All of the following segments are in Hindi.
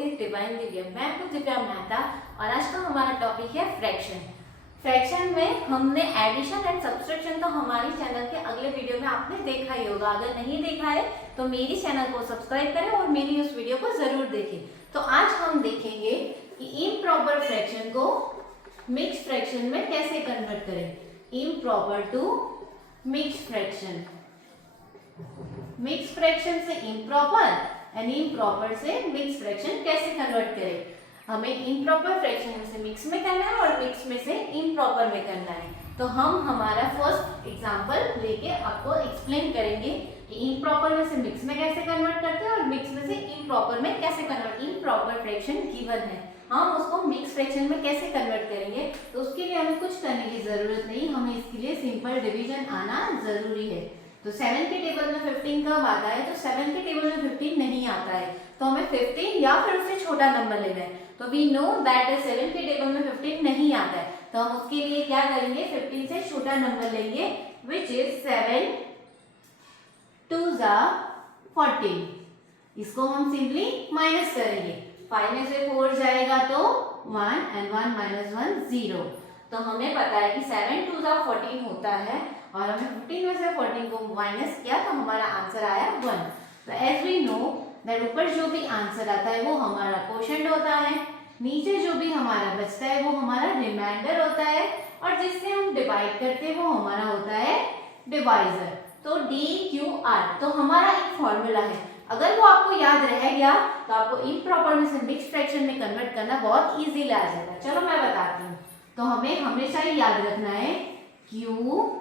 With divine Divya. मैं हूँ दिव्या मेहता और आज का हमारा टॉपिक है फ्रैक्शन। फ्रैक्शन में हमने एडिशन एंड सब्सट्रैक्शन तो हमारी चैनल के अगले वीडियो में आपने देखा ही होगा। अगर नहीं देखा है तो मेरी चैनल को सब्सक्राइब करें और मेरी उस वीडियो को जरूर देखें। तो आज हम देखेंगे कि इम्प्रॉपर फ्रैक्शन को मिक्स फ्रैक्शन में कैसे कन्वर्ट करें। Improper to mix fraction, mix fraction से इम्प्रॉपर एंड इम्प्रॉपर से मिक्स फ्रैक्शन कैसे कन्वर्ट करें। हमें इम्प्रॉपर फ्रैक्शन में से मिक्स में करना है और मिक्स में से इम्प्रॉपर में करना है। तो हम हमारा फर्स्ट एग्जांपल लेके आपको एक्सप्लेन करेंगे कि इम्प्रॉपर में से मिक्स में कैसे कन्वर्ट करते हैं और मिक्स में से इम्प्रॉपर में कैसे कन्वर्ट। इम्प्रॉपर फ्रैक्शन गिवन है, हम उसको मिक्स फ्रैक्शन में कैसे कन्वर्ट करेंगे। तो उसके लिए हमें कुछ करने की जरूरत नहीं, हमें इसके लिए सिंपल डिवीजन आना जरूरी है। तो 7 के टेबल में 15 कब आता है, तो 7 के टेबल में 15 नहीं आता है, तो हमें 15 या फिर उससे छोटा नंबर लेना है। तो वी नो दैट 7 के टेबल में 15 नहीं आता है, तो हम उसके लिए क्या करेंगे, 15 से छोटा नंबर लेंगे विच इज 7 2 14। इसको हम सिंपली माइनस करेंगे, 5 में से 4 जाएगा तो 1 एंड 1 माइनस 1 0। तो हमें पता है कि 7 2 14 होता है और हमें 15 में से 14 को माइनस किया तो हमारा आंसर आया 1। तो एज वी नो दैट ऊपर जो भी आंसर आता है वो हमारा क्वोशंट होता है, नीचे जो भी हमारा बचता है वो हमारा रिमाइंडर होता है और जिससे हम डिवाइड करते हैं वो हमारा होता है डिवाइजर। तो DQR तो हमारा एक फॉर्मूला है, अगर वो आपको याद रह गया तो आपको इम्प्रॉपर में से मिक्स फ्रैक्शन में कन्वर्ट करना बहुत इजीली आ जाएगा। चलो मैं बताती हूँ। तो हमें हमेशा ही याद रखना है QRD।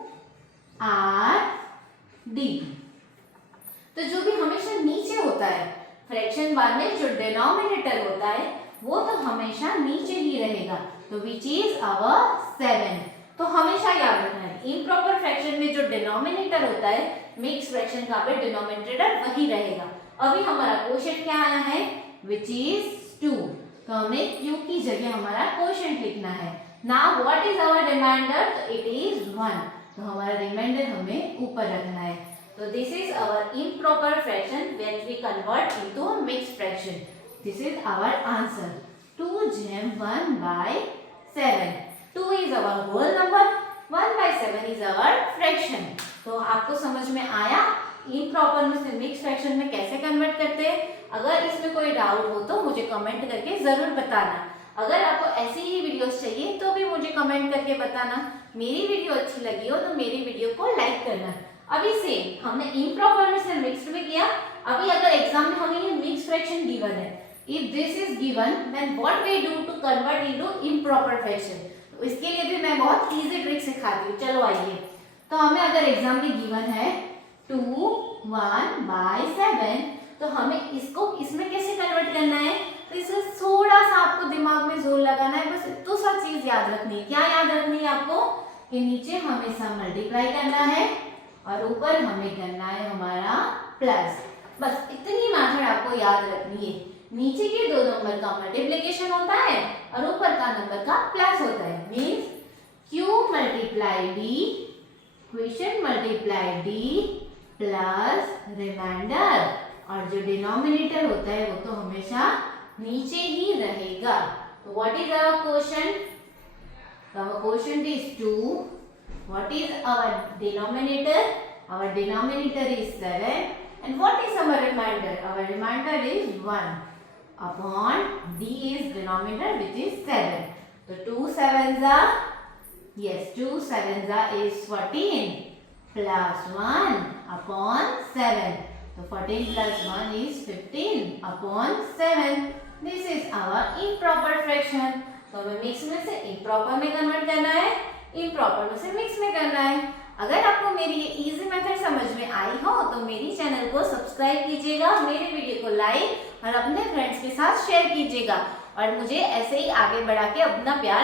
तो जो भी हमेशा नीचे होता है फ्रैक्शन बार में जो डिनोमिनेटर होता है वो तो हमेशा नीचे ही रहेगा, तो विच इज आवर 7। तो हमेशा याद रखना है इम्प्रॉपर फ्रैक्शन में जो डिनोमिनेटर होता है मिक्स फ्रैक्शन का पे डिनोमिनेटर वही रहेगा। अभी हमारा क्वोशंट क्या आया है, विच इज 2, तो हमें Q की जगह हमारा क्वोशंट लिखना है। Now what is our remainder, तो इट इज 1, तो हमारा रिमाइंडर हमें ऊपर रखना है। तो this is our improper fraction when we convert into mix fraction. This is our answer 2 जैम 1 by 7। 2 is our whole number, 1 by 7 is our fraction। तो आपको समझ में आया इम्प्रॉपर में से मिक्स फ्रैक्शन में कैसे कन्वर्ट करते हैं। अगर इसमें कोई डाउट हो तो मुझे कमेंट करके जरूर बताना। अगर आपको ऐसी ही वीडियोस चाहिए तो भी मुझे कमेंट करके बताना। मेरी वीडियो अच्छी लगी हो तो मेरी वीडियो को लाइक करना। अभी से हमने इम्प्रॉपर में से मिक्स्ड में किया, अभी अगर एग्जाम में हमें ये मिक्स फ्रैक्शन गिवन है, if this is given then what we do to convert into improper fraction. तो इसके लिए भी मैं बहुत इजी ट्रिक सिखाती हूँ। चलो आइए। तो हमें अगर एग्जाम में गिवन है 2 1 by 7, तो हमें इसको इसमें कैसे कन्वर्ट करना है, तो इसे थोड़ा सा आपको दिमाग में जोर लगाना है। बस इतना सा चीज याद रखनी है। क्या याद रखनी है आपको, कि नीचे हमेशा मल्टीप्लाई करना है और ऊपर हमें करना है हमारा प्लस। बस इतनी मेथड आपको याद रखनी है। नीचे के दो नंबर का मल्टीप्लिकेशन होता है और ऊपर का नंबर का प्लस होता है। Means Q multiply D, quotient multiply D plus remainder, और जो डिनोमिनेटर होता है वो तो हमेशा नीचे ही रहेगा। तो what is our quotient, our quotient is 2। What is our denominator, our denominator is 7 and what is our remainder, our remainder is 1 upon D is denominator which is 7. So 2 7s are, yes 2 7s are is 14 plus 1 upon 7. So 14 plus 1 is 15 upon 7. This is our improper fraction. तो हमें मिक्स में से इम्प्रॉपर में कन्वर्ट करना है, इम्प्रॉपर में से मिक्स में करना है। अगर आपको मेरी ये इजी मेथड समझ में आई हो तो मेरी चैनल को सब्सक्राइब कीजिएगा, मेरे वीडियो को लाइक और अपने फ्रेंड्स के साथ शेयर कीजिएगा और मुझे ऐसे ही आगे बढ़ा के अपना प्यार